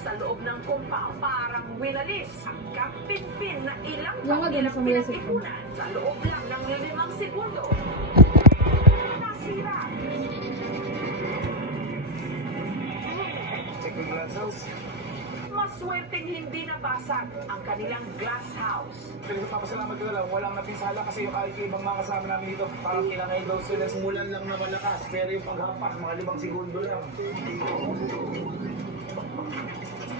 sa loob ng compound. Parang winalis ang kapitpin na ilang Yung pamilya sa mga pinag-ipunan sa loob lang ng 5 segundo. Nasira. Check yung glass house. Maswerteng hindi nabasag ang kanilang glass house. Pero papasalamat ko na lang, walang napinsala kasi yung kahit ibang mga kasama namin dito, parang kinangay daw sila simulan lang na malakas. Pero yung paghampas, mga 5 segundo lang.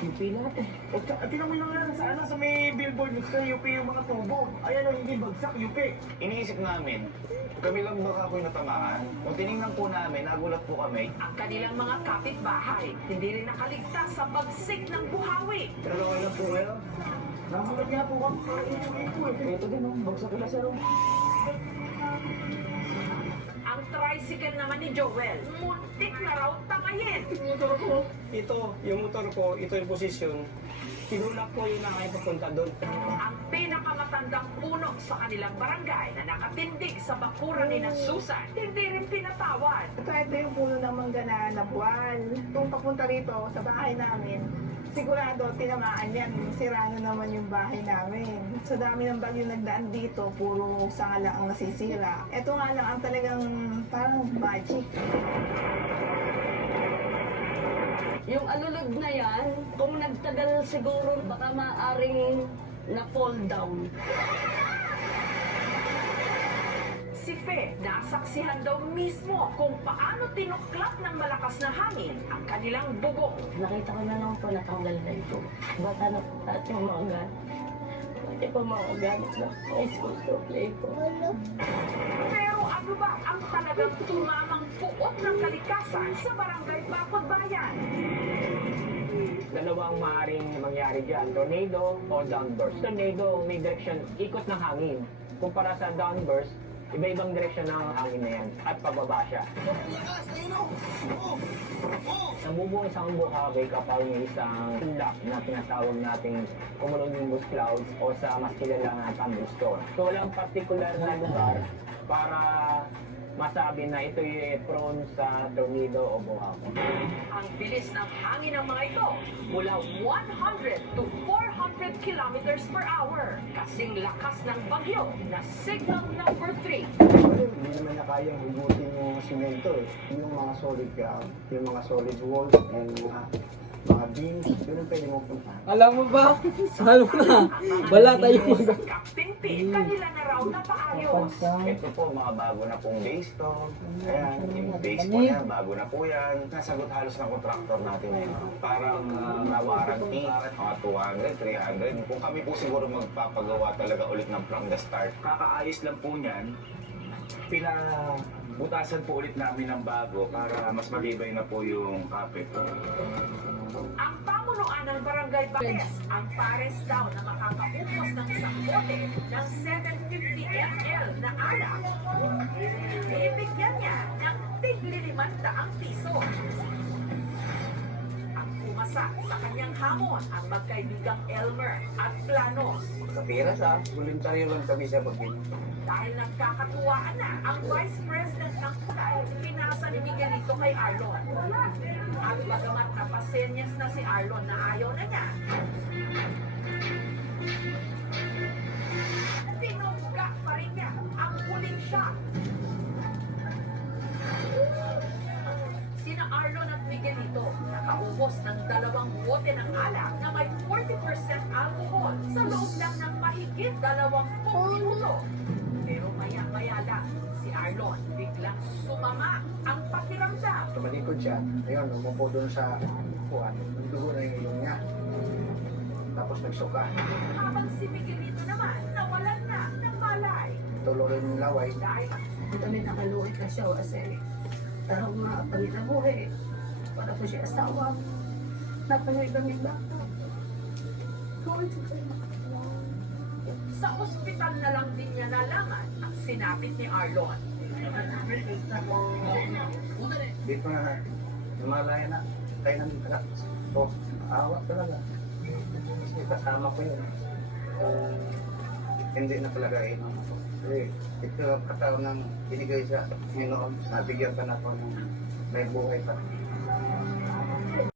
UP lahat eh. O, tinan mo lang yan, sa may billboard sa UP yung mga tubo. Ayan o, hindi bagsak, UP. Iniisip namin, kami lang baka ako'y natamaan. Kung tinignan po namin, nagulat po kami. Ang kanilang mga kapitbahay hindi rin nakaligtas sa bagsik ng buhawi. Pero okay lang po kayo. Nakagulat nga po kami. Ito din o, bagsak na siya o. Ang tricycle naman ni Joel, muntik na raw tangayin. Motor ko, yung motor ko, ito yung posisyon. Tinulak ko yun na kayo papunta doon. Ang pinakamatandang puno sa kanilang barangay na nakatindig sa bakuran ni na Susan, hindi rin pinatawad. Ito yung puno ng mangga na nabuwal. Kung papunta rito sa bahay namin, sigurado tinamaan yan. Sira na naman yung bahay namin. Sa dami ng bagyo nagdaan dito, puro sanga lang ang nasisira. Ito nga lang ang talagang parang magic. Yung alulog na yan, kung nagtagal siguro, baka maaring na-fall down. Si Fe, nasaksihan daw mismo kung paano tinuklap ng malakas na hangin ang kanilang bubong. Nakita ko na lang po natanggal na ito. Baka na po lahat yung mga gamit. Pati pa mga gamit na high school supply ko. Pero ano ba ang talagang tumamang puot ng kalikasan sa barangay Bakod Bayan? Dalawang maaaring mangyari dyan, tornado o downburst. Tornado, may direksyon, ikot ng hangin. Kumpara sa downburst, iba-ibang direksyon ng hangin na yan at pababa siya. Nabubuo isang buhangin kapag may isang ulap na tinatawag nating cumulonimbus clouds o sa mas kilala na thunderstorm. So walang particular na lugar para masabi na ito yung prone sa tornado o buhangin. Ang bilis ng hangin ng mga ito mula 100 to 400 kilometers per hour. Kasing lakas ng bagyo na signal number 3. Hindi naman na kayang hugutin yung simento eh. Yung mga solid ground, yung mga solid walls, and mga beams, yun ang pwede mo punta. Alam mo ba? Ano na? Wala tayong Sa Captain P, kanila na raw na paayos. Ito po, mga bago na pong base to. Ayan, yung base po niya, bago na po yan. Nasagot halos ng contractor natin ngayon. Parang na-warranty, mga 200, 300. Kung kami po siguro magpapagawa talaga ulit ng from the start, kakaayos lang po niyan. Pinabutasan po ulit namin ng bago para mas matibay na po yung kapit. Ang pamunuan ng Barangay Baques, ang pares daw na makakaupos ng isang bote ng 750 ml na alak. Bibigyan niya ng tig-500 piso. Ang pumasa sa kanyang hamon ang magkaibigang Elmer at Planos. Sa pira sa, voluntaryo lang kami sa pagpili. Dahil nagkakatuwaan na ang Vice President ng Kulay, pinasa ni Miguelito kay Arlon. At bagamat napasenyas na si Arlon na ayaw na niya, tinungga pa rin niya ang huling shot. Sina Arlon at Miguelito nakaubos ng 2 bote ng alak na may 40% alcohol sa loob lang ng mahigit 20 minuto. Pero maya-maya lang, si Arlon biglang sumama ang pakiramdam. Tumalikod siya, ayun, umupo doon sa kuwan. Dugo na yung ilong niya. Tapos nagsuka. Habang si Miguelito naman nawalan na ng malay. Tuloy yung laway. Dahil kami nakaluoy ka siya kasi tarong mga panginabuhi. Para po siya asawa. Napanoy kami bata. Kawal siya kayo. sa ospital na lang din niya nalaman ang sinapit ni Arlon. Dito na, lumalaya na. Tayo ng anak. So, awa talaga. Kasi kasama ko yun. Hindi na talaga Kasi ito ang kataon ng binigay sa Panginoon. Nabigyan pa na ako ng may buhay pa.